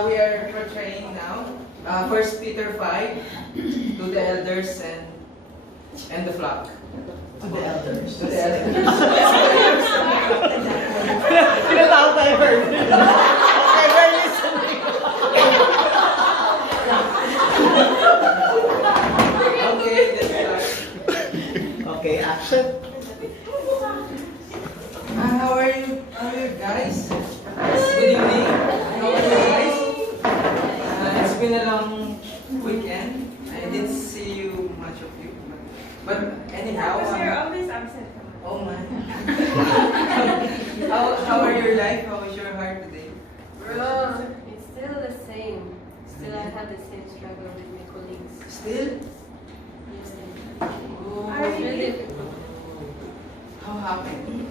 we are portraying now. First Peter 5, to the elders and the flock. To the elders. To the elders. Pinatawag tayo, Herb. Okay, we're listening. Okay, let's start. Okay, action. How are you? How are you guys? Good evening. How are you guys? It's been a long weekend. I didn't see you much of you, but anyhow. Because you're always absent. Oh my. How are your life? How is your heart today? Bro, it's still the same. Still, I have the same struggle with my colleagues. Still? Oh, It's really difficult. how happened?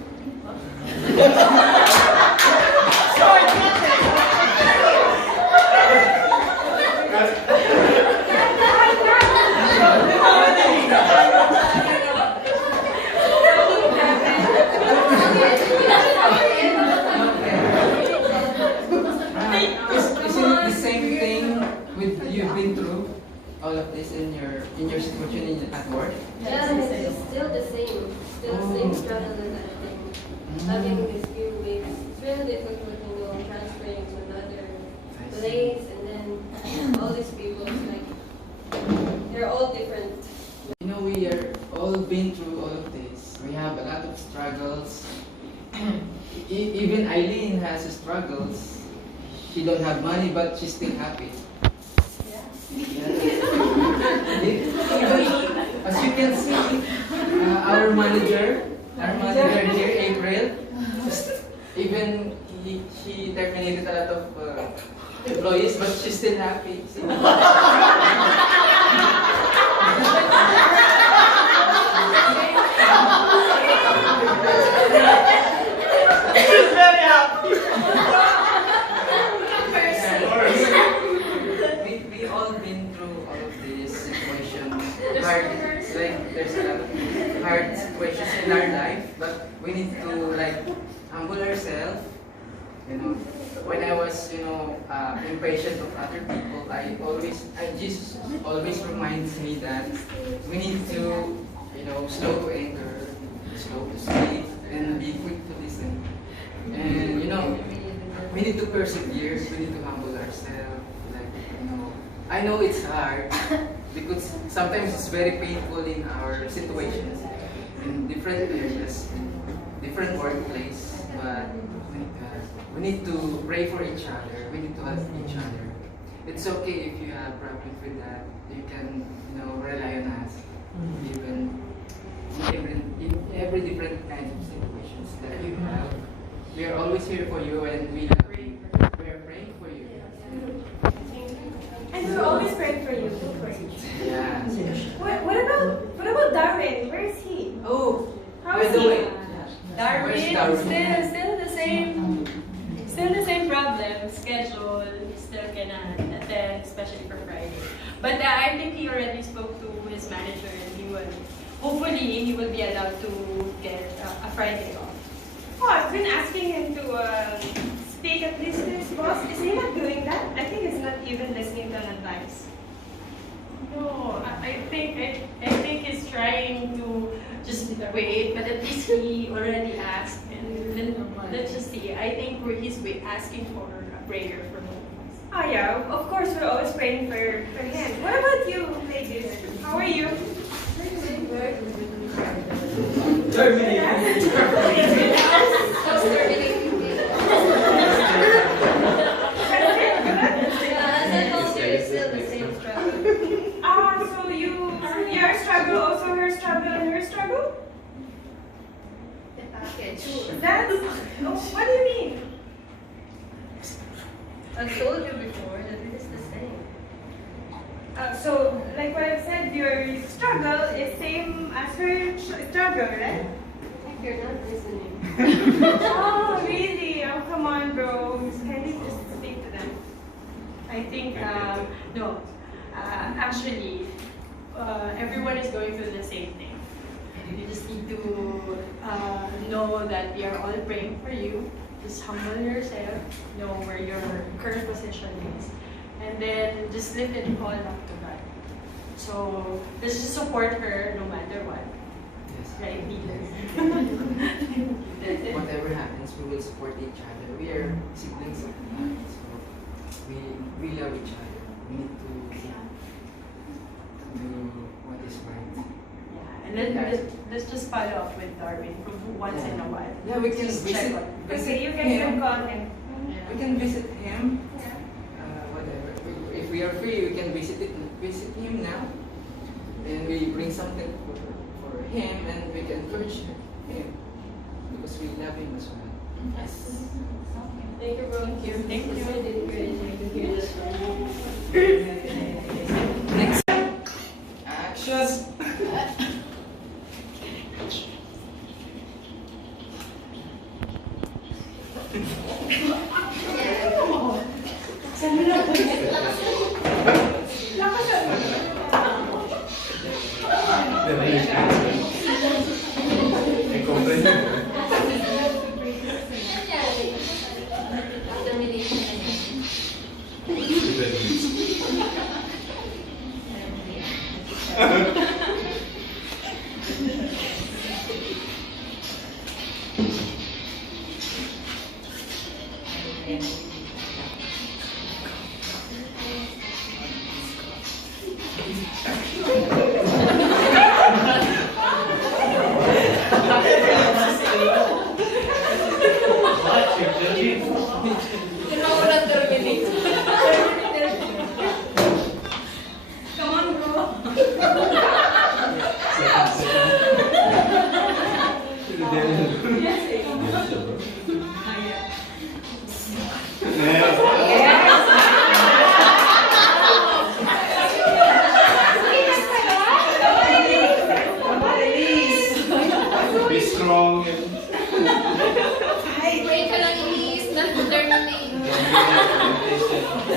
Isn't it the same thing with you've been through all of this in your situation at work? Yeah, it's still the same. Still the same struggle that I've been having these few weeks. It's really difficult, transferring to another place, and then all these people, it's like, they're all different. We are all been through all of this. We have a lot of struggles. Even Eileen has struggles. She don't have money, but she's still happy. Yeah. As you can see, our manager here, April, even she terminated a lot of employees, but she's still happy. See? She's very happy. We all been through all of these situations. There's a lot of hard situations in our life, but we need to humble ourselves. When I was impatient of other people, Jesus always reminds me that we need to slow to anger, slow to speak, and be quick to listen. And we need to persevere. We need to humble ourselves. I know it's hard because sometimes it's very painful in our situations, in different areas, different workplace. But we need to pray for each other. We need to help each other. It's okay if you have problems with that. You can rely on us, even in every different kind of situations that you have. We are always here for you, and we are praying for you. And we're always praying for you. Don't worry. Yeah. What about Darwin? Where is he? Oh, How by is the he? way, Darwin, Where's Darwin? still the same problem. Schedule, still cannot attend, especially for Friday. But I think he already spoke to his manager, and hopefully he will be allowed to get a Friday off. Oh, I've been asking him to speak at least to his boss. Is he not doing that? I think he's not even listening to an advice. No, I think he's trying to just wait, but at least he already asked, and then let's just see. I think he's asking for a prayer from all of us. Oh yeah, of course we're always praying for him. What about you, ladies? How are you? It's still the same struggle. So your struggle, also her struggle, and her struggle? The package. What do you mean? I've told you before that it is the same. So, like what I said, your struggle is same as her struggle, right? If you're not listening. Oh, really? Oh, come on, bro. Can you just speak to them? I think no, actually, everyone is going through the same thing. You just need to know that we are all praying for you, just humble yourself, know where your current position is, and then just lift it all up to God. So let's just support her no matter what. Yes. Right, Peter? Whatever happens, we will support each other. We are siblings of God, so we love each other. We need to do what is right. Yeah, and then let's just follow up with Darwin once in a while. Yeah, we can Just visit. check on. Okay, you can him. call him. We can visit him. Whatever. If we are free, we can visit him now. Then we bring something for him, and we can encourage him because we love him as well. Yes. Thank you, bro. Thank you. Thank It's you. really encouraging to hear this from you. Next. Action. Come on, bro. Be strong. Wait ka lang, Elise. Not determination. And